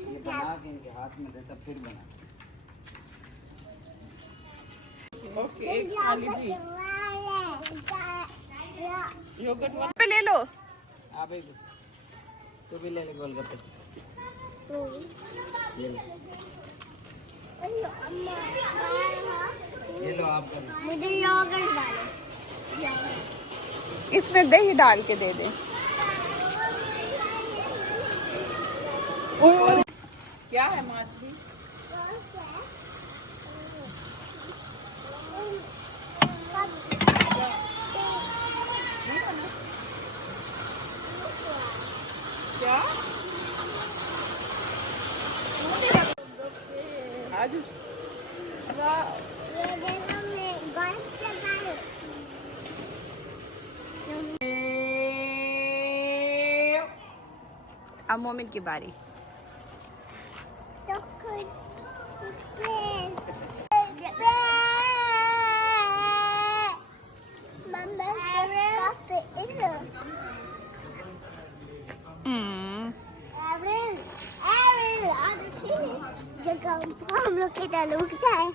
ये बना के इनके हाथ में देता फिर बना। ओके, एक थाली भी योगर्ट पे ले लो। आप एक तो भी ले ले गोलगप्पे। ये लो आप मुझे योगर्ट डालो। इसमें दही डाल के दे दे। क्या है माधवी? क्या आज अब मोमिन की बारी। जगह हम लोग के डालो जाए।